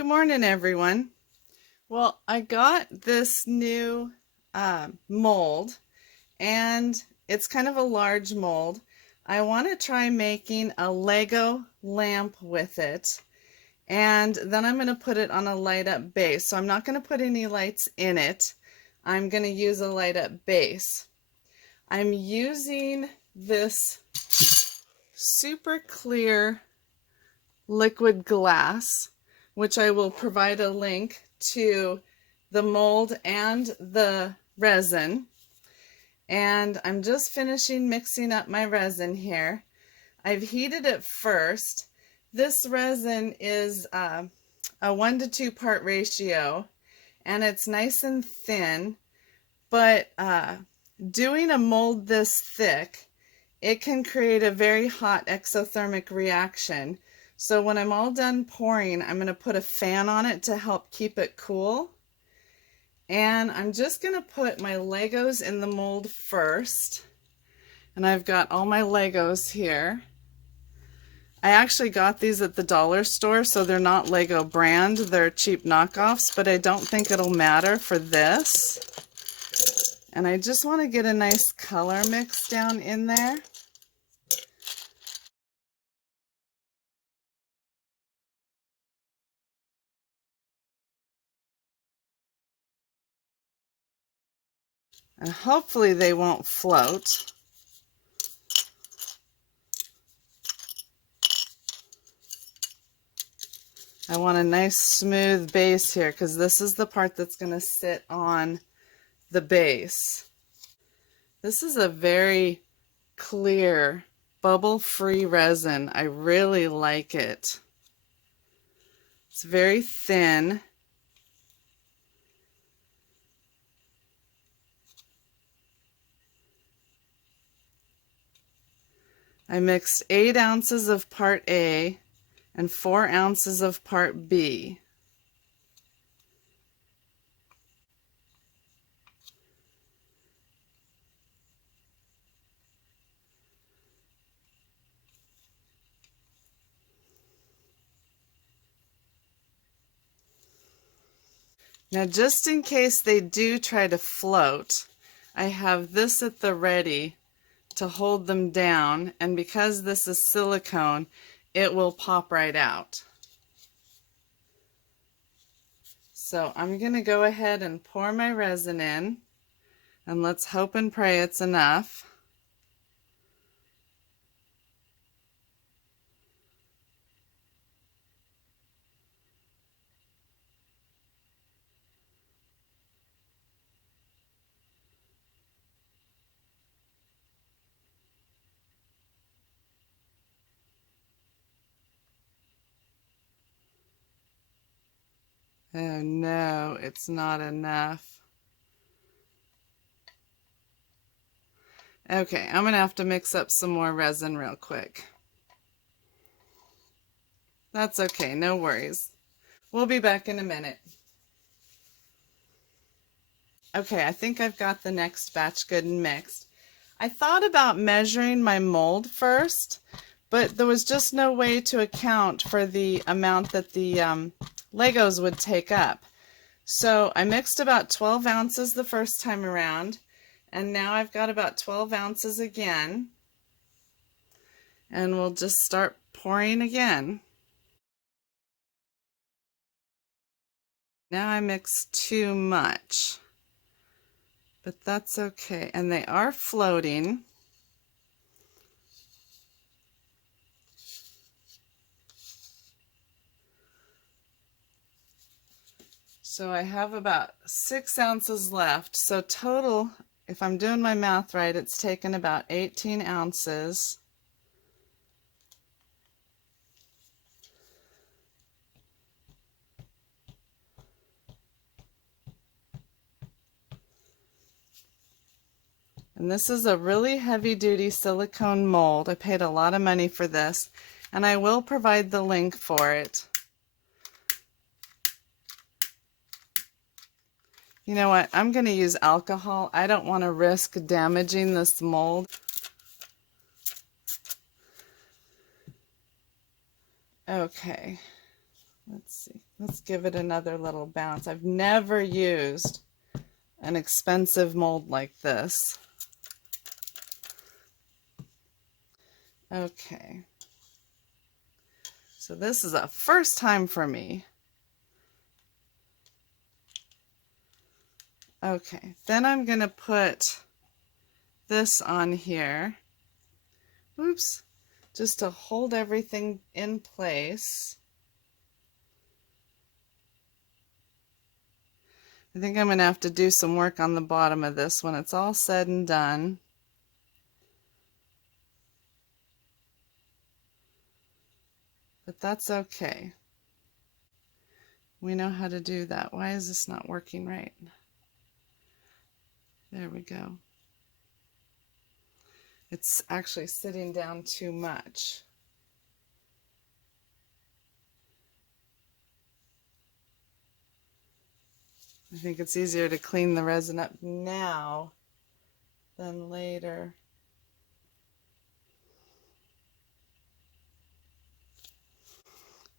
Good morning, everyone. Well, I got this new mold, and it's kind of a large mold. I want to try making a Lego lamp with it, and then I'm going to put it on a light up base. So I'm not going to put any lights in it. I'm going to use a light up base. I'm using this super clear liquid glass, which I will provide a link to the mold and the resin. And I'm just finishing mixing up my resin here. I've heated it first. This resin is a 1 to 2 part ratio, and it's nice and thin, but doing a mold this thick, it can create a very hot exothermic reaction. So when I'm all done pouring, I'm going to put a fan on it to help keep it cool. And I'm just going to put my Legos in the mold first. And I've got all my Legos here. I actually got these at the dollar store, so they're not Lego brand. They're cheap knockoffs, but I don't think it'll matter for this. And I just want to get a nice color mix down in there. And hopefully they won't float. I want a nice smooth base here because this is the part that's going to sit on the base. This is a very clear, bubble-free resin. I really like it. It's very thin. I mixed 8 ounces of part A and 4 ounces of part B. Now, just in case they do try to float, I have this at the ready to hold them down, and because this is silicone, it will pop right out. So I'm going to go ahead and pour my resin in, and let's hope and pray it's enough. Oh no, it's not enough. Okay, I'm going to have to mix up some more resin real quick. That's okay, no worries. We'll be back in a minute. Okay, I think I've got the next batch good and mixed. I thought about measuring my mold first, but there was just no way to account for the amount that the Legos would take up. So I mixed about 12 ounces the first time around, and now I've got about 12 ounces again. And we'll just start pouring again. Now I mixed too much, but that's okay. And they are floating. So I have about 6 ounces left. So total, if I'm doing my math right, it's taken about 18 ounces. And this is a really heavy-duty silicone mold. I paid a lot of money for this, and I will provide the link for it. You know what? I'm going to use alcohol. I don't want to risk damaging this mold. Okay. Let's see. Let's give it another little bounce. I've never used an expensive mold like this. Okay. So this is a first time for me. Okay, then I'm going to put this on here. Oops. Just to hold everything in place. I think I'm going to have to do some work on the bottom of this when it's all said and done. But that's okay. We know how to do that. Why is this not working right? There we go. It's actually sitting down too much. I think it's easier to clean the resin up now than later.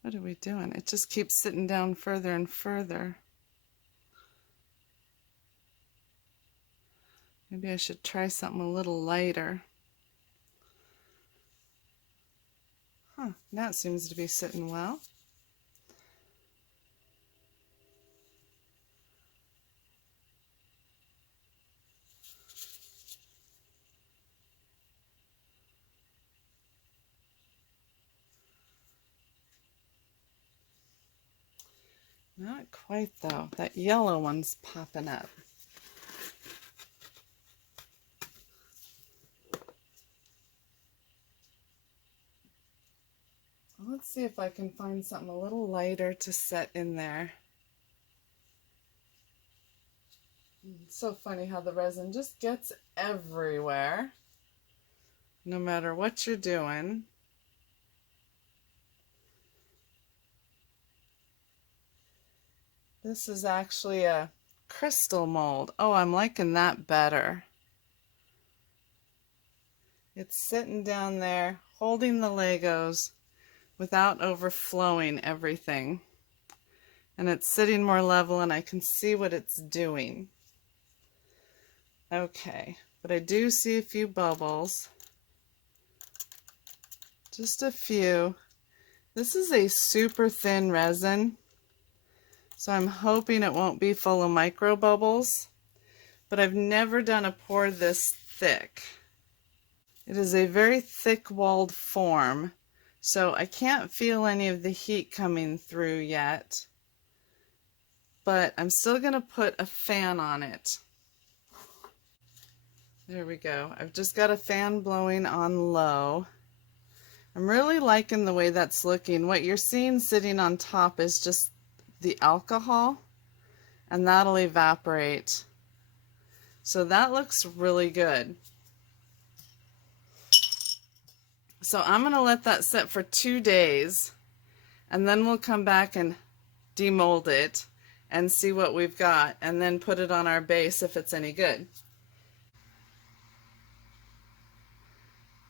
What are we doing? It just keeps sitting down further and further. Maybe I should try something a little lighter. Huh, now it seems to be sitting well. Not quite though. That yellow one's popping up. Let's see if I can find something a little lighter to set in there. It's so funny how the resin just gets everywhere, no matter what you're doing. This is actually a crystal mold. Oh, I'm liking that better. It's sitting down there, holding the Legos without overflowing everything. And it's sitting more level and I can see what it's doing. Okay, but I do see a few bubbles. Just a few. This is a super thin resin, so I'm hoping it won't be full of micro bubbles, but I've never done a pour this thick. It is a very thick-walled form, so I can't feel any of the heat coming through yet, but I'm still going to put a fan on it. There we go. I've just got a fan blowing on low. I'm really liking the way that's looking. What you're seeing sitting on top is just the alcohol, and that'll evaporate. So that looks really good. So I'm going to let that sit for 2 days, and then we'll come back and demold it and see what we've got, and then put it on our base if it's any good.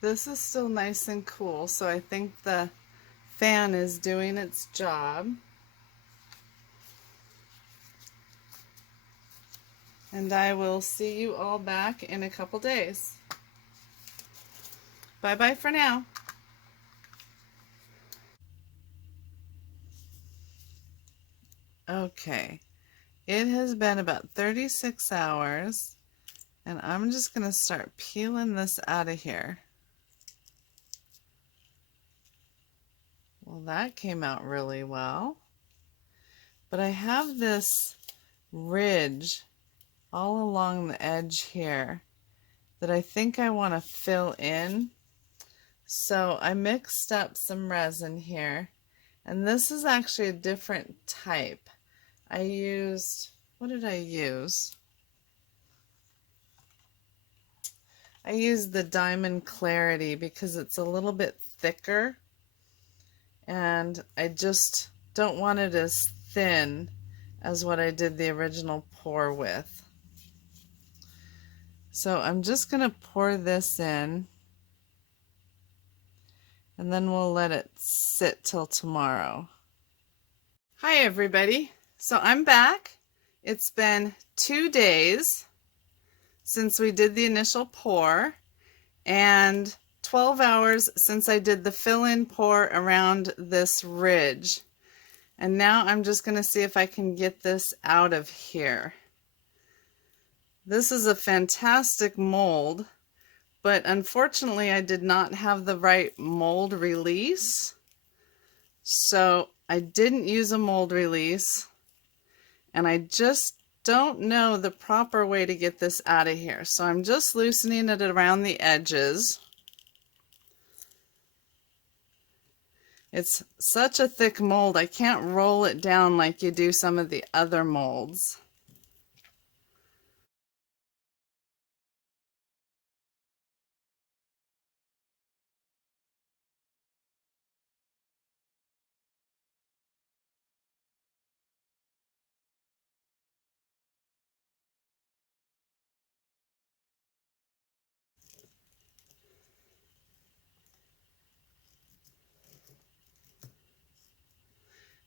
This is still nice and cool, so I think the fan is doing its job. And I will see you all back in a couple days. Bye-bye for now. Okay, it has been about 36 hours, and I'm just going to start peeling this out of here. Well, that came out really well. But I have this ridge all along the edge here that I think I want to fill in. So I mixed up some resin here, and this is actually a different type. I used, what did I use? I used the Diamond Clarity because it's a little bit thicker, and I just don't want it as thin as what I did the original pour with. So I'm just going to pour this in, and then we'll let it sit till tomorrow. Hi everybody. So I'm back. It's been 2 days since we did the initial pour and 12 hours since I did the fill-in pour around this ridge. And now I'm just going to see if I can get this out of here. This is a fantastic mold, but unfortunately I did not have the right mold release. So I didn't use a mold release, and I just don't know the proper way to get this out of here. So I'm just loosening it around the edges. It's such a thick mold, I can't roll it down like you do some of the other molds.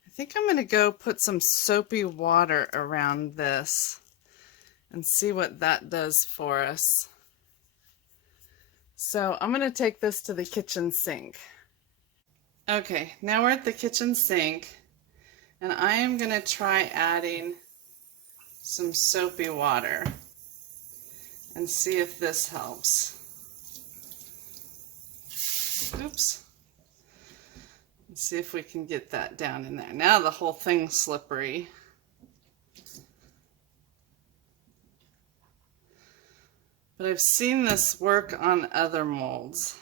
I think I'm going to go put some soapy water around this and see what that does for us. So I'm going to take this to the kitchen sink. Okay, now we're at the kitchen sink, and I am going to try adding some soapy water and see if this helps. Oops. Let's see if we can get that down in there. Now the whole thing's slippery. But I've seen this work on other molds.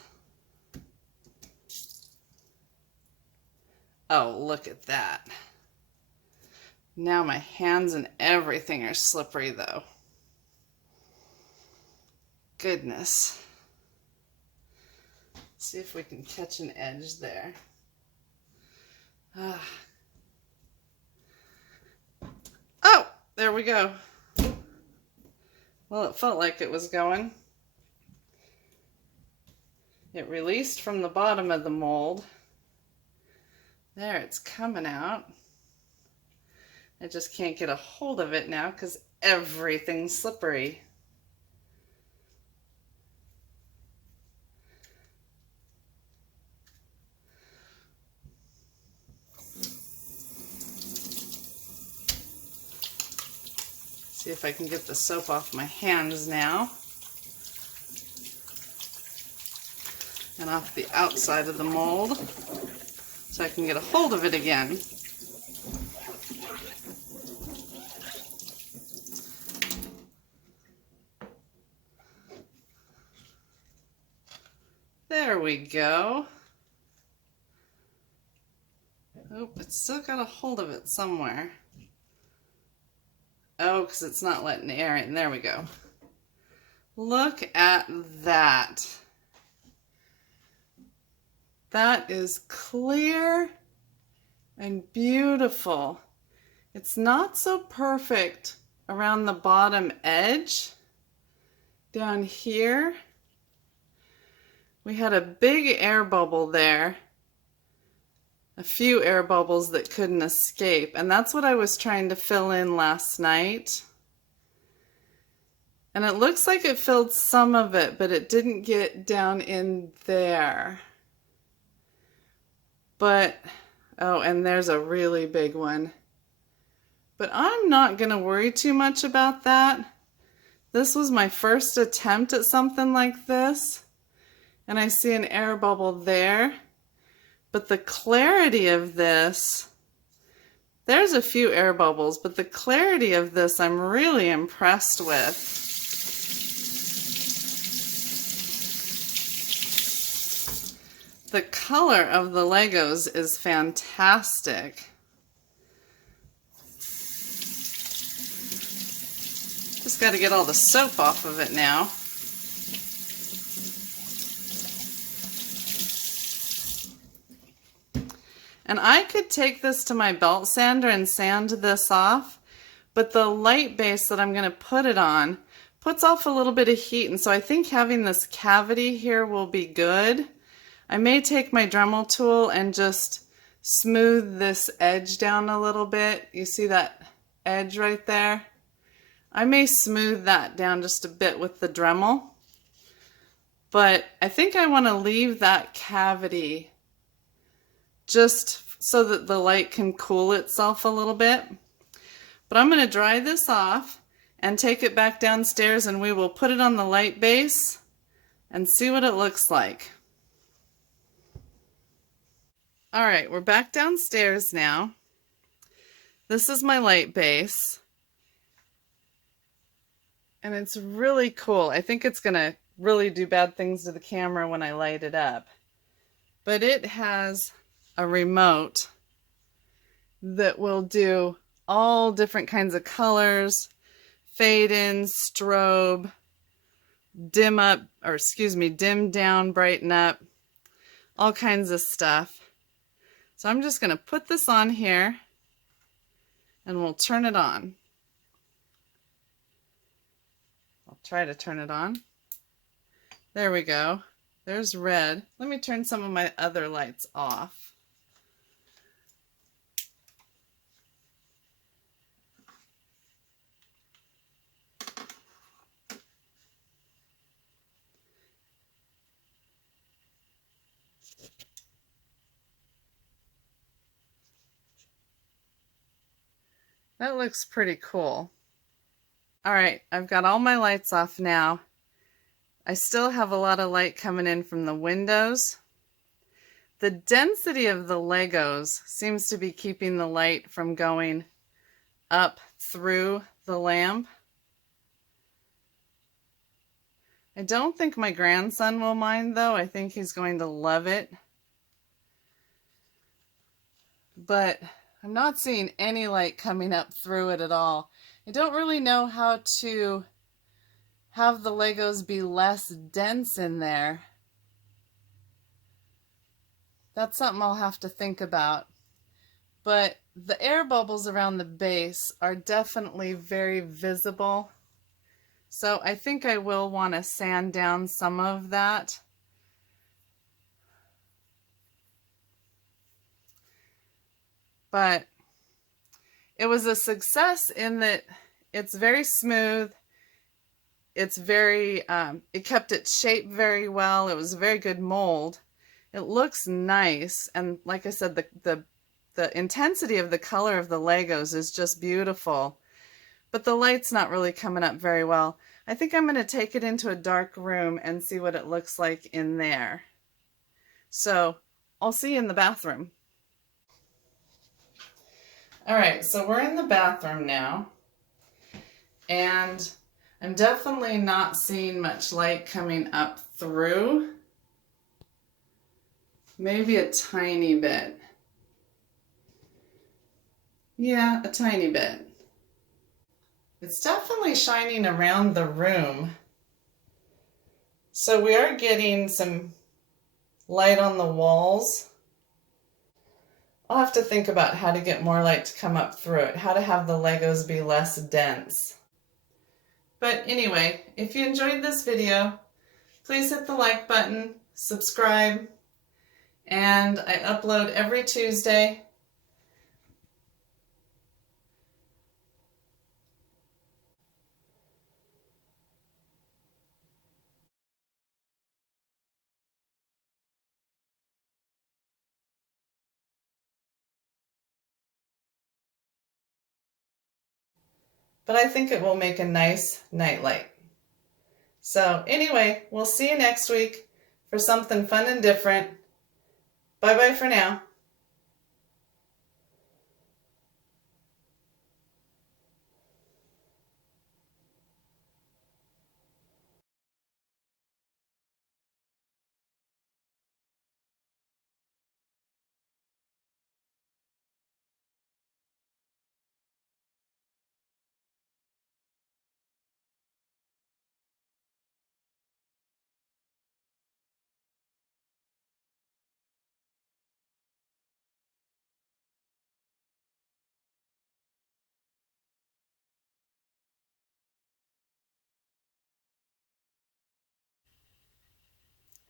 Oh, look at that. Now my hands and everything are slippery though. Goodness. Let's see if we can catch an edge there. Oh, there we go. Well, it felt like it was going. It released from the bottom of the mold. There, it's coming out. I just can't get a hold of it now because everything's slippery. See if I can get the soap off my hands now. And off the outside of the mold so I can get a hold of it again. There we go. Oh, it's still got a hold of it somewhere. Oh, because it's not letting the air in. There we go. Look at that. That is clear and beautiful. It's not so perfect around the bottom edge. Down here, we had a big air bubble there. A few air bubbles that couldn't escape, and that's what I was trying to fill in last night. And it looks like it filled some of it, but it didn't get down in there. But, oh, and there's a really big one. But I'm not going to worry too much about that. This was my first attempt at something like this, and I see an air bubble there. But the clarity of this, there's a few air bubbles, but the clarity of this I'm really impressed with. The color of the Legos is fantastic. Just got to get all the soap off of it now. And I could take this to my belt sander and sand this off, but the light base that I'm going to put it on puts off a little bit of heat, and so I think having this cavity here will be good. I may take my Dremel tool and just smooth this edge down a little bit. You see that edge right there? I may smooth that down just a bit with the Dremel, but I think I want to leave that cavity just so that the light can cool itself a little bit. But I'm going to dry this off and take it back downstairs, and we will put it on the light base and see what it looks like. All right, we're back downstairs now. This is my light base, and it's really cool. I think it's gonna really do bad things to the camera when I light it up. But it has a remote that will do all different kinds of colors, fade in, strobe, dim up, or excuse me, dim down, brighten up, all kinds of stuff. So I'm just going to put this on here and we'll turn it on. I'll try to turn it on. There we go. There's red. Let me turn some of my other lights off. That looks pretty cool. All right, I've got all my lights off now. I still have a lot of light coming in from the windows. The density of the Legos seems to be keeping the light from going up through the lamp. I don't think my grandson will mind though. I think he's going to love it. But I'm not seeing any light coming up through it at all. I don't really know how to have the Legos be less dense in there. That's something I'll have to think about. But the air bubbles around the base are definitely very visible. So I think I will want to sand down some of that. But it was a success in that it's very smooth. It's very, it kept its shape very well. It was a very good mold. It looks nice. And like I said, the intensity of the color of the Legos is just beautiful. But the light's not really coming up very well. I think I'm going to take it into a dark room and see what it looks like in there. So I'll see you in the bathroom. All right, so we're in the bathroom now, and I'm definitely not seeing much light coming up through. Maybe a tiny bit. Yeah, a tiny bit. It's definitely shining around the room. So we are getting some light on the walls. I'll have to think about how to get more light to come up through it, how to have the Legos be less dense. But anyway, if you enjoyed this video, please hit the like button, subscribe, and I upload every Tuesday. But I think it will make a nice nightlight. So anyway, we'll see you next week for something fun and different. Bye-bye for now.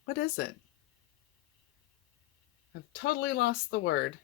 What is it? I've totally lost the word.